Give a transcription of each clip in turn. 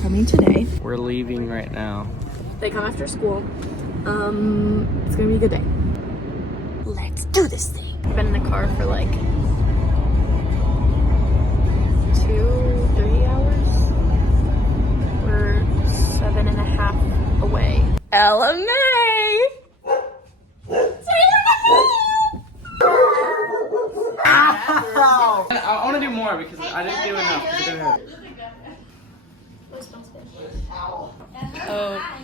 coming today. We're leaving right now. They come after school. It's gonna be a good day. Let's do this thing. I've been in the car for like 2-3 hours. We're 7.5 away. Ella May! I want to do more because I didn't do enough. It's gonna hurt. Oh,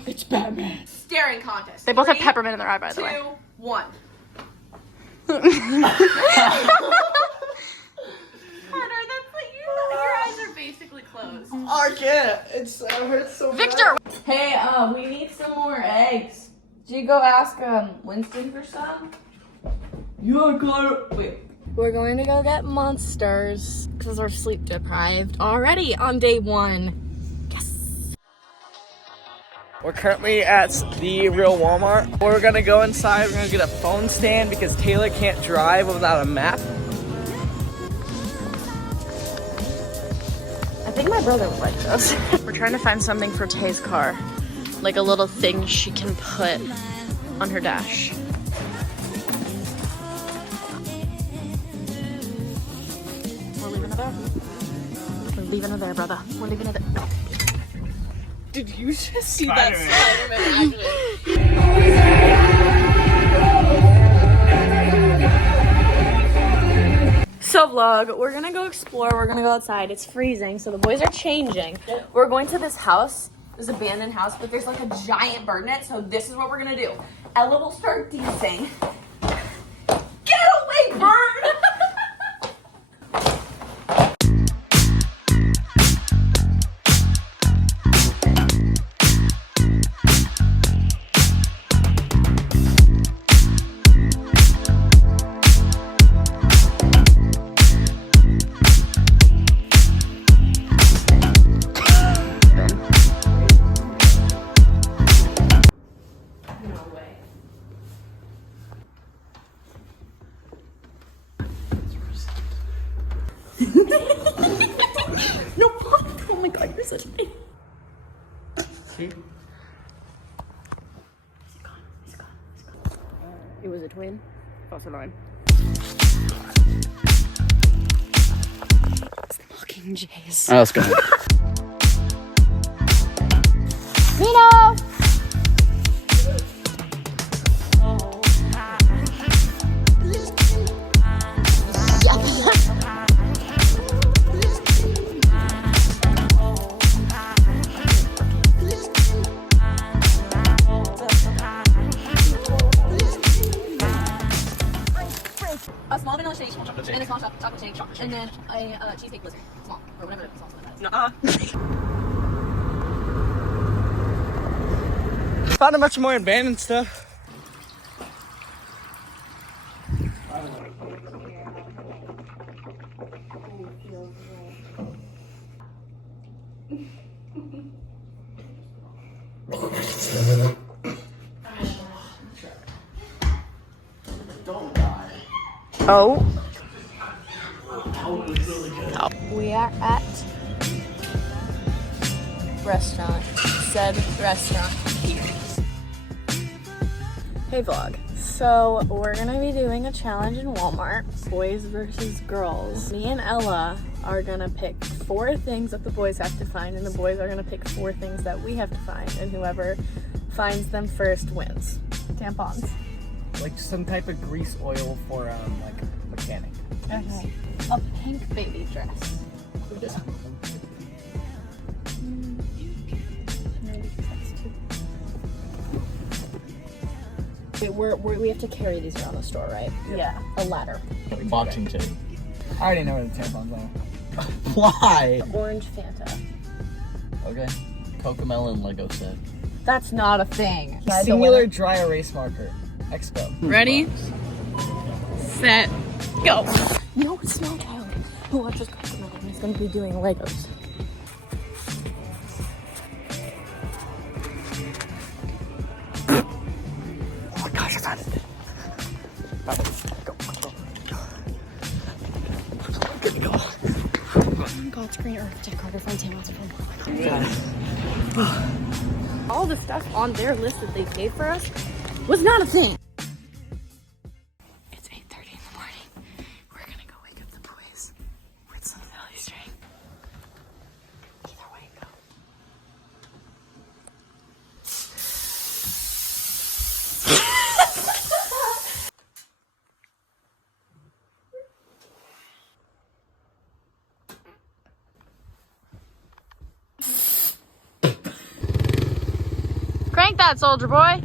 It's Batman. Staring contest. they both have peppermint in their eye, by the way. 2, 1. Carter, That's like your eyes are basically closed. I can't. It hurts so bad. Victor! Hey, we need some more eggs. Did you go ask Winston for some? Yeah, Carter. Wait. We're going to go get monsters because we're sleep deprived already on day 1. Yes. We're currently at the real Walmart. We're gonna go inside. We're gonna get a phone stand because Taylor can't drive without a map. I think my brother would like this. We're trying to find something for Tay's car. Like a little thing she can put on her dash. We're leaving it there. We're leaving it there, brother. We're leaving it there. Did you just see that? So vlog, we're gonna go explore, we're gonna go outside. It's freezing, so the boys are changing. We're going to this house, this abandoned house, but there's like a giant bird in it, so this is what we're gonna do. Ella will start dancing. Get away, bird! No, oh my god, you're such a baby. See? It was a twin. That's annoying. It's the Mockingjays. Oh, let's go. Nino! A small vanilla shake, and a small chocolate shake, and then a cheesecake blizzard. Small, or whatever it's also. Found a bunch more abandoned stuff. Oh. We are at restaurant. Said restaurant. Hey vlog. So we're gonna be doing a challenge in Walmart. Boys versus girls. Me and Ella are gonna pick 4 things that the boys have to find, and the boys are gonna pick 4 things that we have to find, and whoever finds them first wins. Tampons. Like some type of grease oil for like a mechanic. Okay. A pink baby dress. We have to carry these around the store, right? Yeah. A ladder. Boxing tape. I already know where the tampons are. Why? Orange Fanta. Okay. Cocomelon Lego set. That's not a thing. Singular dry erase marker. Expo. Ready, set, go. No, it's not child who watches Cocomelon. He's going to be doing Legos. Oh my gosh, I found it. Go, go, go. Good to go. God's green earth did Carter find Sam Watson from? Oh my God. All the stuff on their list that they paid for us was not a thing. It's 8:30 in the morning. We're gonna go wake up the boys with some Valley string. Either way, go. Crank that, soldier boy.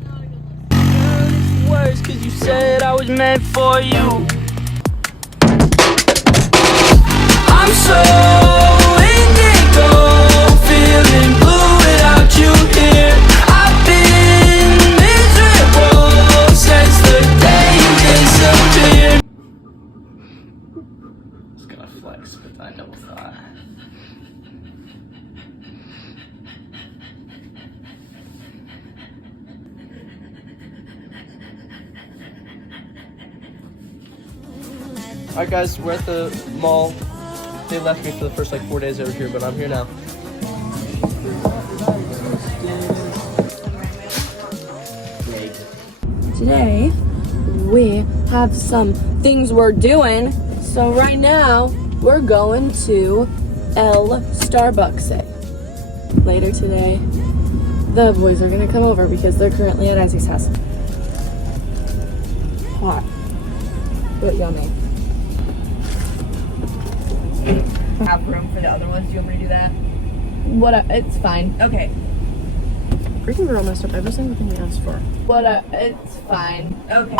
Words, cause you said I was meant for you. I'm so indigo, feeling blue without you here. I've been miserable since the day you disappeared. I was gonna flex, but I double thought. Alright guys, we're at the mall. They left me for the first like 4 days over here, but I'm here now. Today, we have some things we're doing. So right now, we're going to Starbucks. Later today, the boys are gonna come over because they're currently at Isaac's house. Hot, but yummy. Have room for the other ones. Do you want me to do that? It's fine. Okay. Freaking girl messed up every single thing we asked for. It's fine. Okay.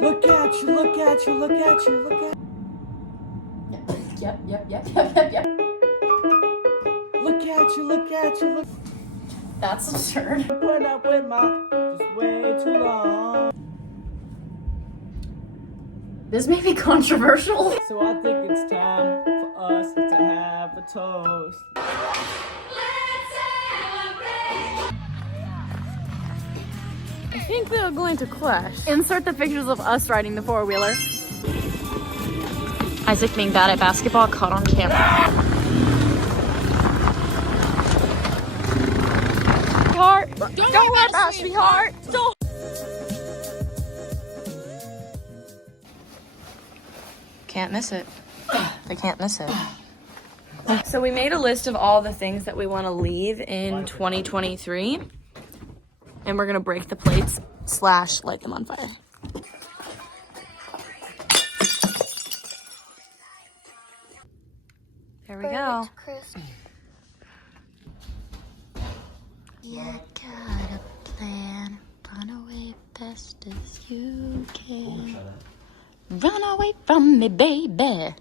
Look at you, look at you, look at you, look at Yep. Look at you, look at you, look. That's absurd. Put up with my just way too long. This may be controversial. So I think it's time for us to have a toast. I think they're going to clash. Insert the pictures of us riding the four-wheeler. Isaac being bad at basketball caught on camera. Heart, don't let that be heart. Don't. Can't miss it. They can't miss it. So we made a list of all the things that we want to leave in 2023. And we're gonna break the plates / light them on fire. There we go. You got a plan. Run away best as you can. Run away from me, baby.